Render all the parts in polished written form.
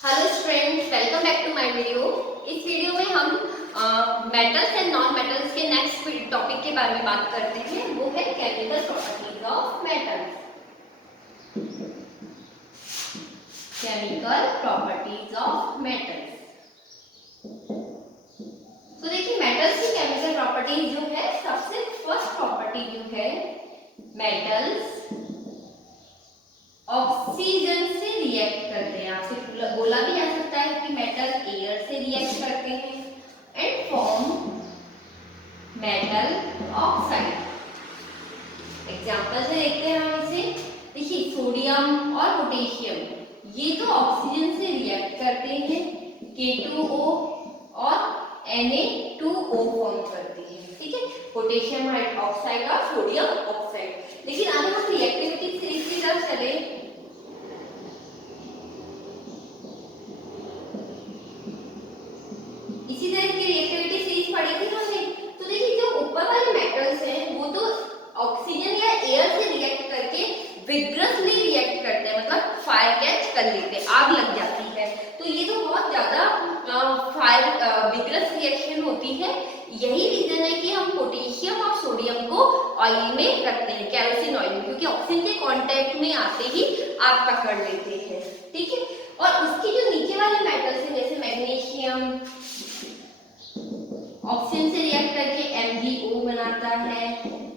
Hello students, welcome back to my video. इस video में हम मेटल्स एंड नॉन मेटल्स के नेक्स्ट टॉपिक के बारे में बात करते हैं। वो है chemical properties of metals. Chemical properties of metals. तो देखिए, मेटल्स की केमिकल प्रॉपर्टीज जो है, सबसे फर्स्ट प्रॉपर्टी जो है, मेटल्स ऑक्सीजन से रिएक्ट करते हैं। आपसे बोला भी जा सकता है कि मेटल एयर से रिएक्ट करते हैं and form metal oxide. Example से देखते हैं हम इसे। देखिए, सोडियम और पोटेशियम ये तो ऑक्सीजन से रिएक्ट करते हैं, K2O और Na2O फॉर्म करते हैं। ठीक है, पोटेशियम हाइड्रोक्साइड और सोडियम ऑक्साइड। लेकिन अगर हम रिएक्टिविटी सीरीज की तरफ चले, इसी तरह की रिएक्टिविटी सीरीज पढ़ी थी हमने। तो देखिए, जो ऊपर वाले मेटल्स हैं वो तो ऑक्सीजन या एयर से रिएक्ट करके विग्रसली रिएक्ट करते हैं, मतलब फायर कैच कर लेते हैं, आग लग जाती है। तो ये तो बहुत ज्यादा फायर विग्रस रिएक्शन होती है। यही रीजन है कि हम पोटेशियम और सोडियम को ऑयल में रखते हैं, केरोसिन ऑयल में, क्योंकि ऑक्सीजन के कांटेक्ट में आते ही आग पकड़ लेते हैं। ठीक है, और उसकी जो नीचे वाले मेटल्स हैं, जैसे मैग्नीशियम ऑक्सीजन से रिएक्ट करके MgO बनाता है,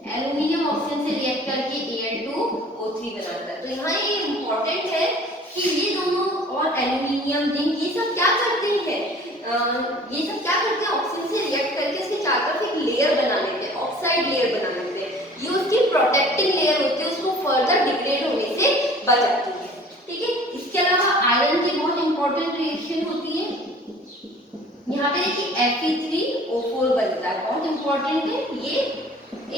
एल्युमिनियम ऑक्सीजन से रिएक्ट करके Al2O3 बनाता है। तो यहाँ ये इम्पोर्टेंट है कि ये दोनों और एल्युमिनियम, जिंक, ये सब क्या करते हैं, ऑक्सीजन से रिएक्ट करके इसके चारों तरफ एक लेयर बना लेते हैं, ऑक्साइड लेयर बना लेते हैं। ये उसकी प्रोटेक्टिंग लेयर होती है, उसको फर्दर डिग्रेड होने से बचाती है। ठीक है, इसके अलावा आयरन की बहुत इंपॉर्टेंट रिएक्शन होती है। यहाँ पे देखिए Fe3O4 बनता है, बहुत इंपॉर्टेंट है। ये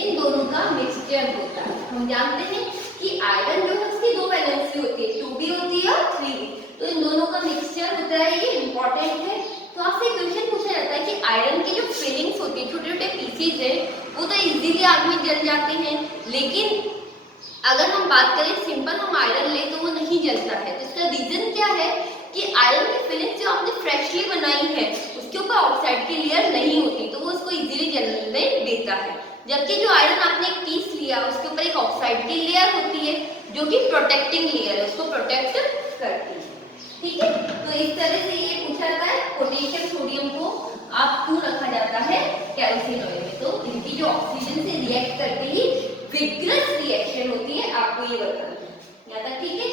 इन दोनों का मिक्सचर होता है। हम जानते हैं कि आयरन जो है उसकी दो वैलेंसी होती है, 2 भी होती है और 3 भी। तो इन दोनों का मिक्सचर होता है, ये इंपॉर्टेंट है। तो आपसे क्वेश्चन पूछा जाता है कि आयरन की जो फिलिंग्स होती है, छोटे छोटे पीसेज है, वो तो इजीली आग में जल जाते हैं। लेकिन अगर हम बात करें सिंपल हम आयरन ले तो वो नहीं जलता है। तो इसका रीजन क्या है कि आयरन की फिलिंग्स जो आपने फ्रेशली बनाई है उसके ऊपर ऑक्साइड की लेयर नहीं होती, तो वो उसको इजीली जलने देता है। जबकि जो आयरन आपने एक पीस लिया उसके ऊपर एक ऑक्साइड की लेयर होती है जो कि प्रोटेक्टिंग लेयर है, उसको प्रोटेक्ट करती है। ठीक है, तो इस तरह से ये पूछा जाता है पोटेशियम सोडियम को आप क्यों रखा जाता है केरोसिन ऑयल में। तो इनकी जो ऑक्सीजन से रिएक्ट करते ही विग्रस रिएक्शन होती है, आपको ये बताना है। यहाँ तक ठीक है।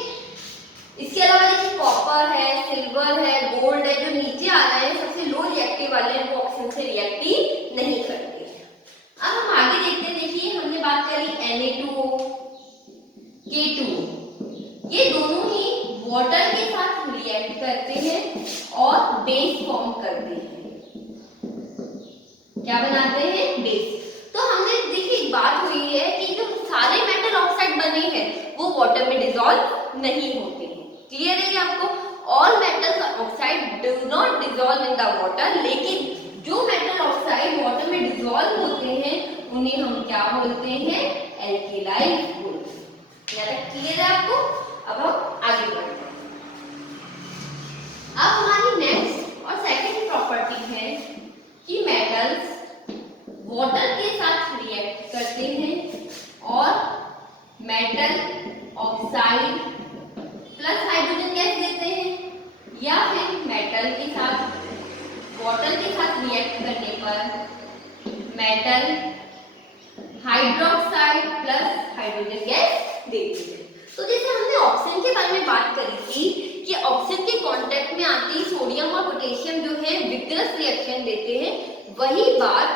इसके अलावा देखिए, कॉपर है, सिल्वर है, गोल्ड है, जो नीचे आ रहे हैं सबसे लो रिएक्टिव वाले हैं, वो ऑक्सीजन से रिएक्ट ही नहीं करते। अब हम आगे देखते हैं। देखिए, हमने बात करी Na2O, K2O, ये दोनों ही वाटर के साथ रिएक्ट करते हैं और बेस फॉर्म करते हैं। क्या बनाते हैं? बेस। तो हमने देखिए, एक बात हुई है कि जो सारे मेटल ऑक्साइड बने हैं वो वाटर में डिसॉल्व नहीं होते हैं। क्लियर है ये आपको? All metals oxide do not dissolve in the water, लेकिन जो मेटल ऑक्साइड वाटर में डिसॉल्व होते हैं उन्हें हम क्या बोलते हैं? एल्केलाइड बोलते हैं। क्लियर है आपको? अब हम आगे बढ़ते हैं। अब हमारी नेक्स्ट और सेकंड प्रॉपर्टी है कि मेटल्स वाटर के साथ रिएक्ट करते हैं और metal oxide plus hydrogen gas देते हैं, या फिर मेटल के साथ वाटर के साथ रिएक्ट करने पर metal hydroxide plus hydrogen gas देते हैं। तो जैसे हमने ऑक्सीजन के बारे में बात करी थी कि ऑक्सीजन के कांटेक्ट में आते ही सोडियम और पोटेशियम जो है विग्रस रिएक्शन देते हैं, वही बात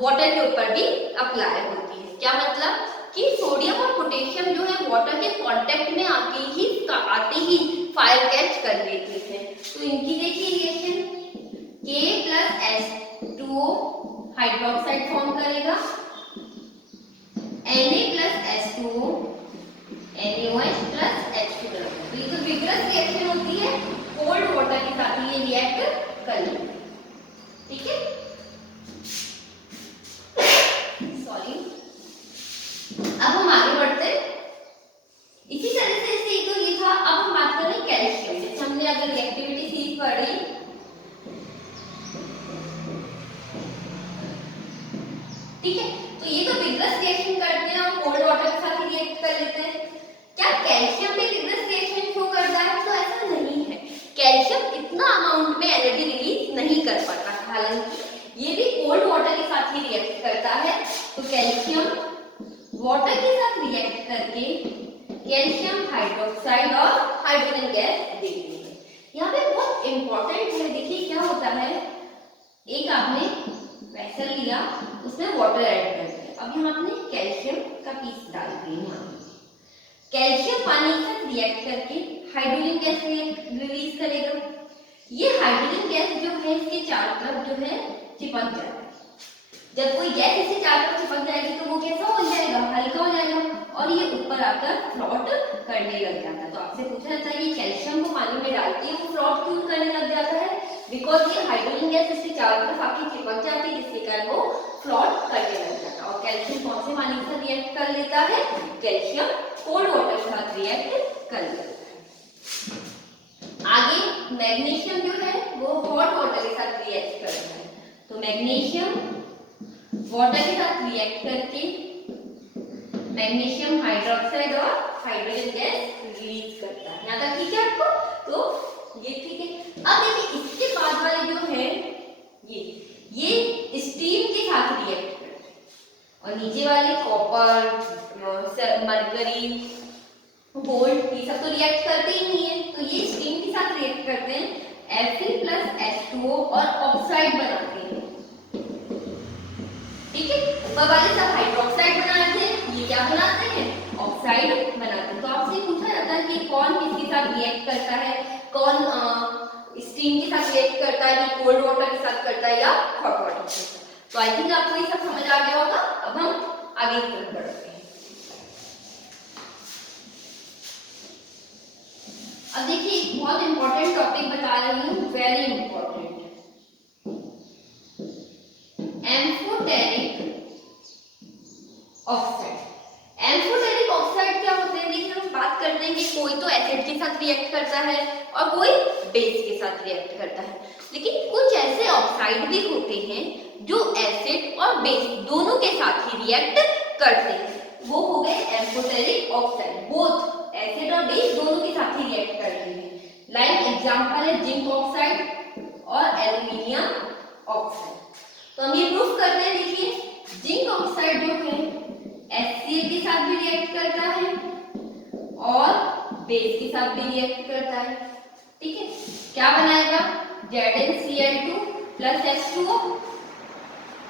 वाटर के ऊपर भी अप्लाई होती है। क्या मतलब कि सोडियम और पोटेशियम जो है वाटर के कांटेक्ट में आते ही फायर कैच कर लेते हैं। तो इनकी देखिए रिएक्शन, K+H2O हाइड्रोक्साइड फॉर्म करेगा, Na+H2O NaOH प्लस H2 बनेगा। तो ये तो विग्रस रिएक्शन होती है, कोल्ड वाटर के साथ ये रिएक्ट कर लेते हैं। ठीक है, सॉरी। अब हम आगे बढ़ते हैं। इसी तरह से तो ये था। अब हम बात करें कैल्शियम। जैसे हमने अगर रिएक्टिविटी सीरीज में एनर्जी रिलीज नहीं कर पाता। हालांकि ये भी कोल्ड वाटर के साथ ही रिएक्ट करता है। तो कैल्शियम वाटर के साथ रिएक्ट करके कैल्शियम हाइड्रोक्साइड और हाइड्रोजन गैस देती है। यहाँ पे बहुत इंपॉर्टेंट है, देखिए क्या होता है, एक आपने वेसल लिया, उसमें वाटर ऐड कर दिया, अब यहाँ आपने कैल्शियम का पीस डाल दिया। कैल्शियम पानी के साथ रिएक्ट करके हाइड्रोजन गैस रिलीज करेगा। ये हाइड्रोजन गैस जो है इसके चारों तरफ जो है चिपक जाता है। जब कोई गैस इसके चारों तरफ चिपक जाएगी तो वो कैसा हो जाएगा, हल्का हो जाएगा और ये ऊपर आकर फ्लोट करने लग जाता है। तो आपसे पूछा जाता है कि कैल्शियम को पानी में डाल के वो फ्लोट क्यों करने लग जाता है? बिकॉज ये हाइड्रोजन गैस इसके चारों तरफ आके चिपक जाती है, जिसके कारण वो फ्लोट करने लग जाता है। और कैल्शियम कौन से पानी के साथ रिएक्ट कर लेता है? कैल्शियम कोल्ड वाटर के साथ रिएक्ट कर लेता है। आगे मैग्नीशियम जो है वो हॉट वाटर के साथ रिएक्ट करता है। तो मैग्नीशियम वाटर के साथ रिएक्ट करके मैग्नीशियम हाइड्रोक्साइड और हाइड्रोजन गैस रिलीज करता है। यहाँ तक ठीक है आपको? तो ये ठीक है। अब देखिए इसके बाद वाले जो है ये स्टीम के साथ रिएक्ट करते हैं और नीचे वाले कॉपर, मरकरी, गोल्ड, ये सब तो रिएक्ट करते ही नहीं है। तो ये स्टीम के साथ रिएक्ट करते हैं, Fe+H2O और ऑक्साइड बनाते हैं। ठीक है, ऊपर वाले सब हाइड्रोक्साइड बनाते हैं, ये क्या बनाते हैं? ऑक्साइड बनाते हैं। तो आपसे पूछा जाता है कि कौन किसके साथ रिएक्ट करता है, कौन स्टीम के साथ रिएक्ट करता है, कि कोल्ड वाटर के साथ करता है या हॉट वाटर के साथ। तो आई थिंक आपको ये सब समझ आ गया होगा। अब हम आगे की तरफ बढ़ते हैं। अब देखिए एक बहुत इंपॉर्टेंट टॉपिक बता रही हूँ, very important, amphoteric oxide. Amphoteric oxide क्या होते हैं? देखिए हम बात करते हैं कि कोई तो एसिड के साथ रिएक्ट करता है और कोई बेस के साथ रिएक्ट करता है, लेकिन कुछ ऐसे ऑक्साइड भी होते हैं जो एसिड और बेस दोनों के साथ ही रिएक्ट करते हैं। वो हो गए एम्फोटेरिक ऑक्साइड, बोथ एसिड और बेस दोनों के साथ ही रिएक्ट करते हैं। लाइक एग्जांपल है जिंक ऑक्साइड और एल्यूमिनियम ऑक्साइड। तो हम ये प्रूफ करते हैं। देखिए जिंक ऑक्साइड जो है HCl के साथ भी रिएक्ट करता है और बेस के साथ भी रिएक्ट करता है। ठीक है, क्या बनाएगा? ZnCl2 प्लस H2O,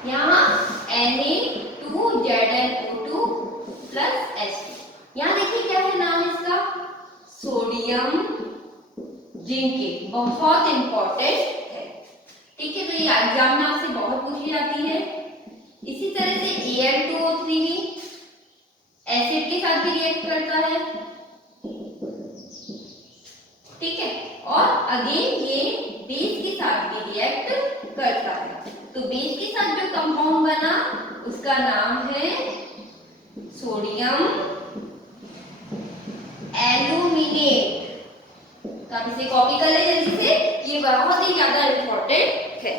यहाँ Na2ZnO2 प्लस H2। यहाँ देखिए क्या है नाम इसका? सोडियम जिंकेट, बहुत इंपॉर्टेंट है। ठीक है, तो ये एग्जाम में आपसे बहुत पूछी जाती है। इसी तरह से Al2O3 भी एसिड के साथ भी रिएक्ट करता है। ठीक है, और अगेन ये बेस के साथ भी रिएक्ट करता है। तो बेस के साथ जो कंपाउंड बना उसका नाम है सोडियम एल्यूमिनेट। तो आप इसे कॉपी कर ले जल्दी से, ये बहुत ही ज्यादा इंपॉर्टेंट है।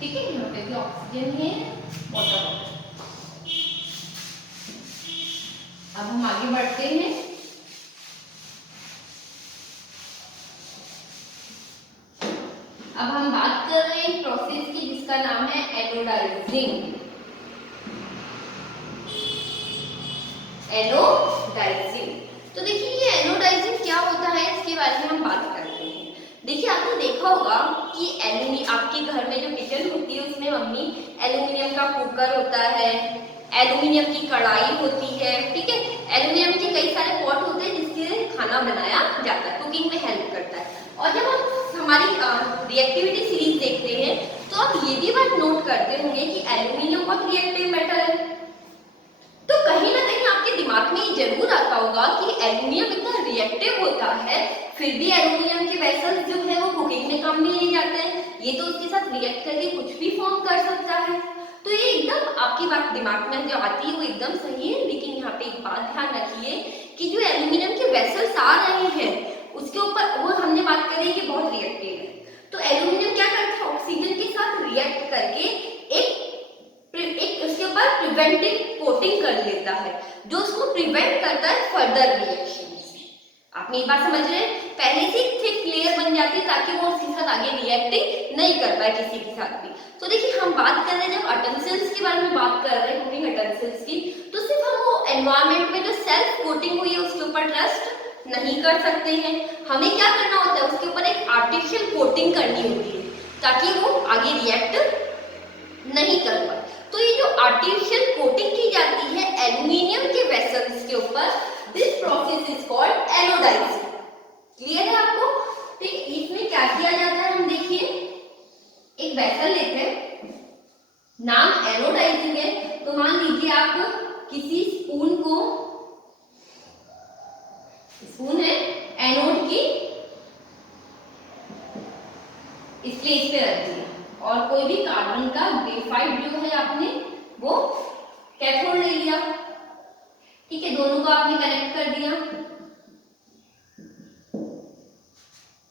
ठीक है, यहाँ पे भी ऑक्सीजन है, वाटर। अब हम आगे बढ़ते हैं। अब हम बात कर रहे हैं प्रोसेस की जिसका नाम है एनोडाइजिंग। एनोडाइजिंग, तो देखिए ये एनोडाइजिंग क्या होता है इसके बारे में हम बात करते हैं। देखिए आपने देखा होगा कि एल्यूमिनियम, आपके घर में जो किचन होती है उसमें मम्मी एल्यूमिनियम का कुकर होता है, एल्यूमिनियम की कढ़ाई होती है। ठीक है, एल्यूमिनियम के कई सारे पॉट होते हैं जिससे खाना बनाया जाता है, कुकिंग में हेल्प करता है। और जब हम हमारी रिएक्टिविटी सीरीज देखते हैं तो आप ये भी बात नोट करते होंगे कि एल्यूमिनियम बहुत रिएक्टिव मेटल है। तो कहीं ना कहीं आपके दिमाग में ये जरूर आता होगा कि एल्यूमिनियम इतना रिएक्टिव होता है, फिर भी एल्यूमिनियम के वेसल्स जो है वो कुकिंग में काम भी नहीं जाते हैं, ये तो उसके साथ रिएक्ट करके कुछ भी फॉर्म कर सकता है। तो ये एकदम आपकी बात दिमाग में जो आती है वो एकदम सही है, लेकिन यहाँ पे एक बात ध्यान रखिए कि जो एल्यूमिनियम के वेसल्स आ रहे हैं उसके ऊपर वो हमने बात करी कि बहुत रिएक्टिव है। तो एल्यूमिनियम क्या करता है? ऑक्सीजन के साथ रिएक्ट करके एक उसके ऊपर प्रिवेंटिव कोटिंग कर लेता है जो उसको प्रिवेंट करता है फर्दर रिएक्शन। आपने ये बात समझ रहे हैं, पहले से थिक लेयर बन जाती है ताकि वो उसके साथ आगे रिएक्ट नहीं कर पाए किसी के साथ भी। तो देखिए हम बात कर रहे हैं, जब अटेंसिल्स के बारे में बात कर रहे हैं, कुकिंग अटेंसिल्स की, तो सिर्फ हम वो एनवायरनमेंट में जो सेल्फ कोटिंग हुई है उसके ऊपर ट्रस्ट नहीं कर सकते हैं। हमें क्या करना होता है, उसके ऊपर एक आर्टिफिशियल कोटिंग करनी होती है ताकि वो आगे रिएक्ट नहीं कर पाए। तो ये जो आर्टिफिशियल कोटिंग की जाती है एल्यूमिनियम के वेसल्स के ऊपर, this process is called anodising. Clear है आपको? ठीक, इसमें क्या किया जाता है, हम देखिए एक वेसल लेते हैं, नाम एनोडाइजिंग है। तो मान लीजिए आप किसी स्पून को, स्पून है एनोड की इस प्लेस पे रख दिया, और कोई भी कार्बन का ग्रेफाइट जो है आपने वो कैथोड ले लिया। ठीक है, दोनों को आपने कनेक्ट कर दिया।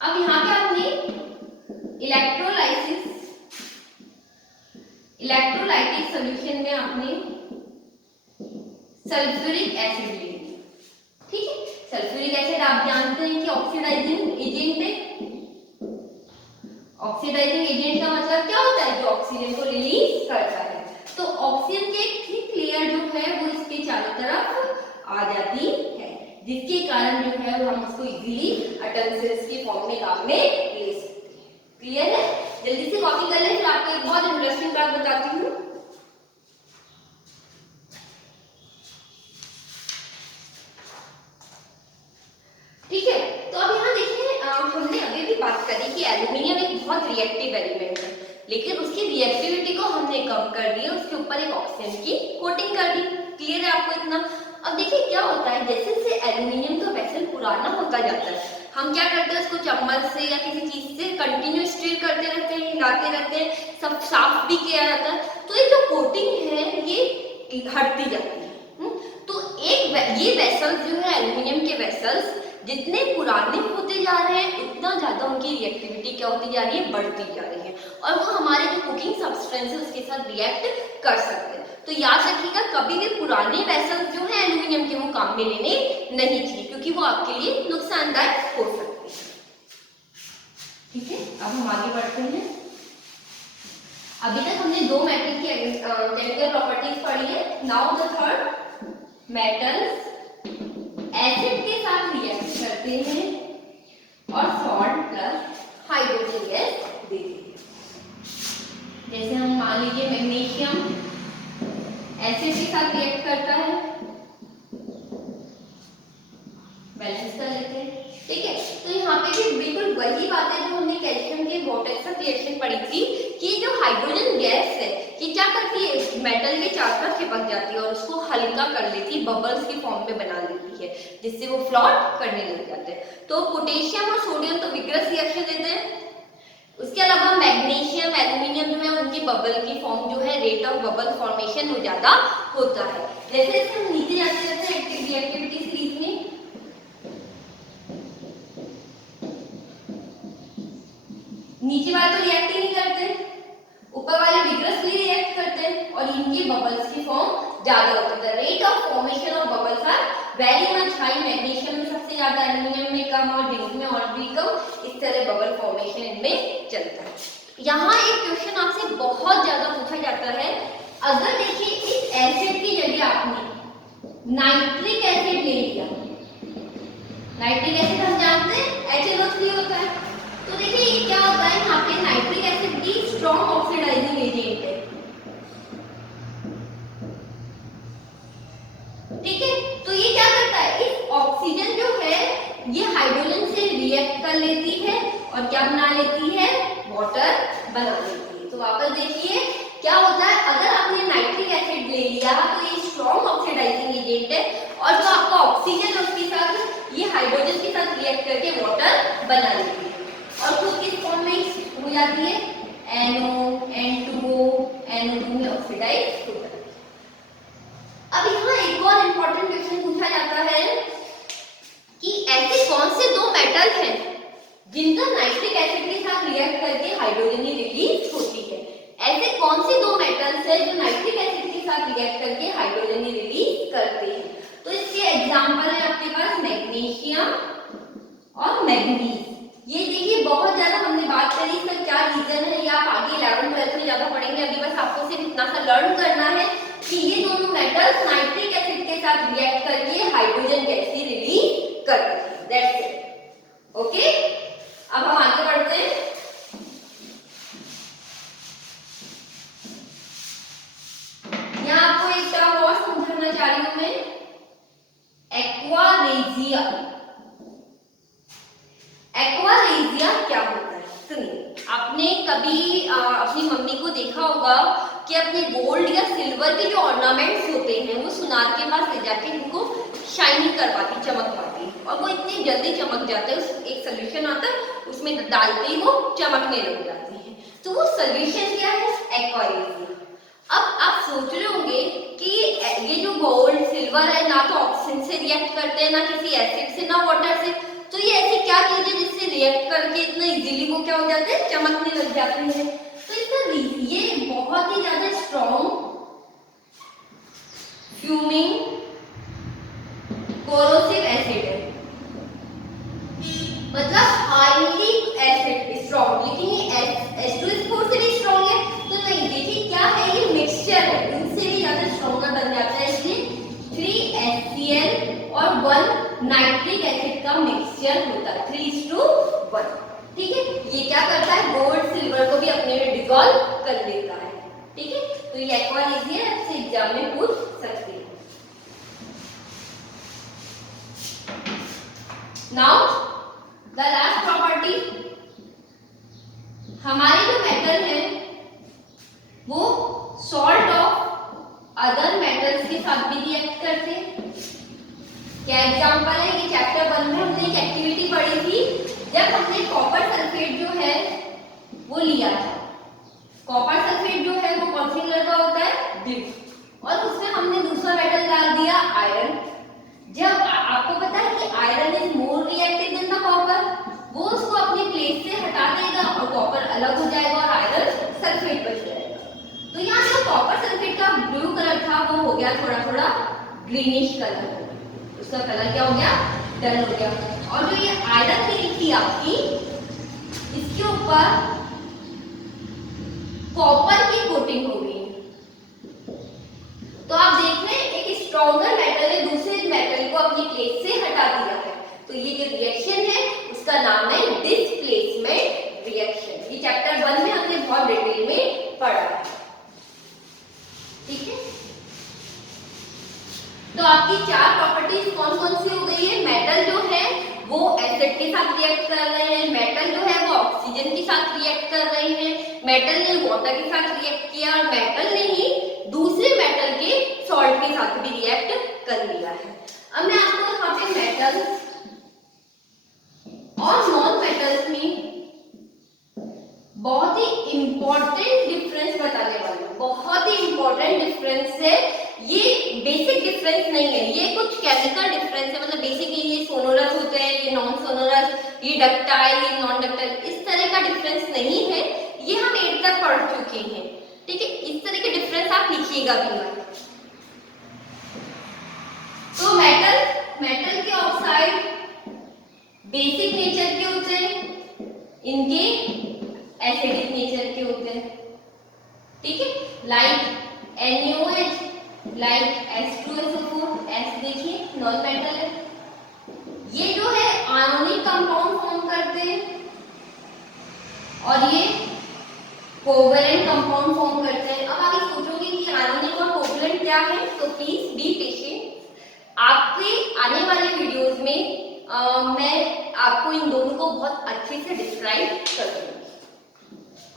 अब यहाँ पे आपने इलेक्ट्रोलाइटिक सॉल्यूशन में आपने सल्फ्यूरिक एसिड ले लिया। ठीक है, सल्फ्यूरिक एसिड आप जानते हैं कि ऑक्सीडाइजिंग एजेंट है। ऑक्सीडाइजिंग एजेंट का मतलब क्या होता है, जो ऑक्सीजन को रिलीज करता है। तो ऑक्सीजन की एक थिक लेयर जो है वो इसके चारों तरफ आ जाती है, जिसके कारण जो है वो हम उसको इजीली अटेंसिल्स के फॉर्म में काम में ले सकते हैं। क्लियर है? जल्दी से कॉपी कर लें, फिर आपको एक बहुत इंटरेस्टिंग बात बताती हूँ। ठीक है, तो अब यहाँ देखिए हमने अभी भी बात करी कि एल्यूमिनियम एक बहुत रिएक्टिव एलिमेंट है, लेकिन उसकी रिएक्टिविटी को हमने कम कर दिया, उसके ऊपर एक ऑक्सीजन की कोटिंग कर दी। क्लियर है आपको इतना? अब देखिए क्या होता है, जैसे जैसे एल्यूमिनियम का वेसल पुराना होता जाता है, हम क्या करते हैं, उसको चम्मच से या किसी चीज से कंटिन्यू स्टीर करते रहते हैं, हिलाते रहते हैं, सब साफ भी किया जाता है, तो ये जो कोटिंग है ये हटती जाती है। तो एक ये वेसल्स जो है एल्यूमिनियम के वेसल्स जितने पुराने होते जा रहे हैं उतना ज्यादा उनकी रिएक्टिविटी क्या होती जा रही है, बढ़ती जा रही है, और वो हमारे जो कुकिंग सब्सटेंस है उसके साथ रिएक्ट कर सकते हैं। तो याद रखिएगा, कभी भी पुराने वेसल्स जो है एल्यूमिनियम के वो काम में लेने नहीं चाहिए, क्योंकि वो आपके लिए नुकसानदायक हो सकते हैं। ठीक है, अब हम आगे बढ़ते हैं। अभी तक हमने दो मेटल की केमिकल प्रॉपर्टीज पढ़ी है। Now the third, metals acid के साथ रिएक्ट करते हैं और सॉल्ट प्लस हाइड्रोजन गैस देते हैं। जैसे हम मान लीजिए मैग्नीशियम एसिड के साथ रिएक्ट करता है, बैलेंस कर लेते हैं। ठीक है, तो यहाँ पे भी बिल्कुल वही बात है जो हमने कैल्शियम के वाटर के साथ रिएक्शन पढ़ी थी, कि जो हाइड्रोजन गैस है ये क्या करती है, मेटल के चारों तरफ चिपक जाती है और उसको हल्का कर लेती है, बबल्स के फॉर्म में बना लेती है, जिससे वो फ्लोट करने लग जाते हैं। तो पोटेशियम और सोडियम तो विग्रस रिएक्शन देते हैं। उसके अलावा मैग्नीशियम एल्यूमिनियम जो है उनकी बबल की फॉर्म जो है, रेट ऑफ बबल फॉर्मेशन वो ज्यादा होता है। जैसे जैसे हम नीचे जाते रहते हैं रिएक्टिविटी सीरीज में, नीचे वाले तो रिएक्ट ही नहीं करते, ऊपर वाले विग्रसली रिएक्ट करते हैं और इनकी बबल्स की फॉर्म ज्यादा होती है। Rate of formation of bubbles are very much high, magnesium में सबसे ज्यादा, एल्यूमिनियम में कम और जिंक में और भी कम। इस तरह बबल फॉर्मेशन इनमें चलता है। यहाँ एक क्वेश्चन आपसे बहुत ज्यादा पूछा जाता है, अगर देखिए इस एसिड की जगह आपने नाइट्रिक एसिड ले लिया, नाइट्रिक एसिड हम जानते हैं HNO3 होता है, तो देखिए ये क्या होता है, यहाँ पे नाइट्रिक एसिड की स्ट्रॉन्ग ऑक्सीडाइजिंग एजेंट है। ठीक है, तो ये क्या करता है, इस ऑक्सीजन जो है ये हाइड्रोजन से रिएक्ट कर लेती है और क्या बना लेती है, वाटर बना लेती है। तो वापस देखिए क्या होता है, अगर आपने नाइट्रिक एसिड ले लिया तो ये स्ट्रॉन्ग ऑक्सीडाइजिंग एजेंट है, और जो आपका ऑक्सीजन है उसके साथ ये हाइड्रोजन के साथ रिएक्ट करके वाटर बना लेती है, और खुद किस फॉर्म में हो जाती है, NO N2O NO2 में ऑक्सीडाइज हो जाती है। अब यहाँ एक और इम्पोर्टेंट क्वेश्चन पूछा जाता है कि ऐसे कौन से दो मेटल हैं जिनका नाइट्रिक एसिड के साथ रिएक्ट करके हाइड्रोजन रिलीज होती है, ऐसे कौन से दो मेटल्स है जो नाइट्रिक एसिड के साथ रिएक्ट करके हाइड्रोजन रिलीज करते हैं? तो इसके एग्जांपल है आपके पास मैग्नीशियम और मैंगनीज। ये देखिए बहुत ज्यादा हमने बात करी, इसका क्या रीजन है ये आप आगे 11th 12th में ज्यादा पढ़ेंगे। अभी बस आपको सिर्फ इतना सा लर्न करना है कि ये दोनों मेटल्स नाइट्रिक एसिड के साथ रिएक्ट करके हाइड्रोजन गैस रिलीज करते हैं। That's it. ओके, अब हम आगे बढ़ते हैं। यहाँ आपको एक टर्म और समझाना चाह रही हूं मैं, एक्वारेजिया। एक्वारेजिया क्या होता है? सुनिए, आपने कभी अपनी मम्मी को देखा होगा कि अपने गोल्ड या सिल्वर के जो ऑर्नामेंट्स होते हैं वो सुनार के पास ले जाके उनको शाइनिंग करवाती, चमकवाती, और वो इतनी जल्दी चमक जाते हैं। एक सोल्यूशन आता है, उसमें डालते ही वो चमकने लग जाते हैं। तो वो सोल्यूशन क्या है? एक्वारेजिया। अब आप सोच रहे होंगे कि ये जो गोल्ड सिल्वर है ना तो ऑक्सीजन से रिएक्ट करते हैं, ना किसी एसिड से, ना वाटर से, तो ये ऐसी क्या चीज है जिससे रिएक्ट करके इतना इजीली वो क्या हो जाते हैं? चमकने लग जाते हैं। तो इसका ये बहुत ही ज्यादा स्ट्रॉन्ग फ्यूमिंग कोरोसिव एसिड है, मतलब हाईली एसिड स्ट्रॉन्ग, लेकिन ये H2SO4 से भी स्ट्रॉन्ग है तो नहीं। देखिए क्या है, ये मिक्सचर है, इनसे भी ज्यादा स्ट्रॉन्गर बन जाता है। इसलिए 3HCl और 1 नाइट्रिक एसिड का मिक्सचर होता है, 3:1। ठीक है, ये क्या करता है? गोल्ड सिल्वर को भी अपने में डिसॉल्व कर लेता है। ठीक है, तो ये एक्वारेजिया आपसे एग्जाम में पूछ सकते हैं। नाउ द लास्ट प्रॉपर्टी, हमारे जो मेटल है वो सॉल्ट ऑफ अदर मेटल्स के साथ भी रिएक्ट करते हैं। क्या एग्जांपल है? ये चैप्टर 1 में हमने एक एक्टिविटी पढ़ी थी जब हमने कॉपर सल्फेट जो है वो लिया था। कॉपर सल्फेट जो है वो कौन सी कलर का होता है? ब्लू, और उसमें हमने दूसरा मेटल डाल दिया आयरन। जब आपको पता है कि iron is more reactive than the copper, वो उसको अपनी प्लेस से हटा देगा और कॉपर अलग हो जाएगा और आयरन सल्फेट बच जाएगा। तो यहाँ जो कॉपर सल्फेट का ब्लू कलर था वो हो गया थोड़ा थोड़ा ग्रीनिश कलर, उसका कलर क्या हो गया? डल हो गया। और जो ये आयरन की थी आपकी, इसके ऊपर कॉपर की कोटिंग हो गई। तो आप देख रहे हैं एक स्ट्रॉन्गर मेटल ने दूसरे मेटल को अपनी प्लेस से हटा दिया है। तो ये जो रिएक्शन है उसका नाम है डिस्प्लेसमेंट रिएक्शन। ये चैप्टर 1 में हमने बहुत डिटेल में पढ़ा है। ठीक है, तो आपकी 4 प्रॉपर्टीज कौन कौन सी हो गई है? मेटल जो है वो एसिड के साथ रिएक्ट कर रहे हैं, मेटल जो है वो ऑक्सीजन के साथ रिएक्ट कर रहे हैं, मेटल ने वाटर के साथ रिएक्ट किया, और मेटल ने ही दूसरे मेटल के सॉल्ट के साथ भी रिएक्ट कर लिया है। अब मैं आपको यहाँ पे मेटल्स और नॉन मेटल्स में बहुत ही इंपॉर्टेंट डिफरेंस बताने वाली हूँ। बहुत ही इंपॉर्टेंट डिफरेंस है ये, बेसिक डिफरेंस नहीं है, ये कुछ केमिकल डिफरेंस है। मतलब बेसिक ये सोनोरस होते हैं, ये नॉन सोनोरस, ये डक्टाइल, ये नॉन डक्टाइल, इस तरह का डिफरेंस नहीं है। ये हम 8 तक पढ़ चुके हैं। ठीक है, इस तरह के डिफरेंस आप लिखिएगा भी मत। तो मेटल के ऑक्साइड बेसिक नेचर के होते हैं, इनके एसिडिक नेचर के होते हैं। ठीक है, like NaOH, like H2SO4, S देखिए नॉन मेटल है। ये जो है आयोनिक कंपाउंड फॉर्म करते हैं और ये कोवैलेंट कंपाउंड फॉर्म करते हैं। अब आप ये सोचोगे कि आयोनिक और कोवैलेंट क्या है, तो प्लीज बी पेशेंट। आपके आने वाले वीडियोस में मैं आपको इन दोनों को बहुत अच्छे से डिस्क्राइब कर दूंगी।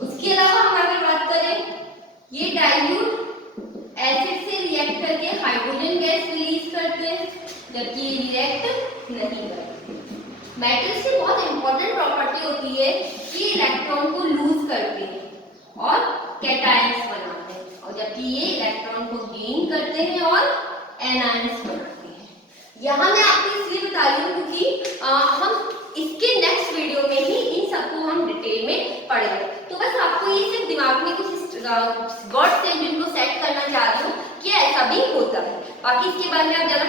उसके अलावा हम आगे बात करें, ये डाइल्यूट एसिड से रिएक्ट करके हाइड्रोजन गैस रिलीज करते हैं, जबकि ये रिएक्ट नहीं करते। मेटल्स की बहुत इंपॉर्टेंट प्रॉपर्टी होती है कि इलेक्ट्रॉन को लूज करते हैं और कैटायंस बनाते हैं, और जबकि ये इलेक्ट्रॉन को गेन करते हैं और एनायंस बनाते हैं। यहाँ मैं आपको इसलिए बता रही हूँ क्योंकि हम इसके नेक्स्ट वीडियो में ही इन सबको हम डिटेल में पढ़ेंगे। तो बस आपको ये सिर्फ दिमाग में कुछ गॉड से भी इनको सेट करना चाह रही हूँ कि ऐसा भी होता है। बाकी इसके बारे में आप ज़्यादा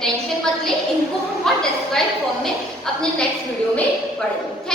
टेंशन मत ले, इनको हम और डिस्क्राइब फॉर्म में अपने नेक्स्ट वीडियो में पढ़ेंगे।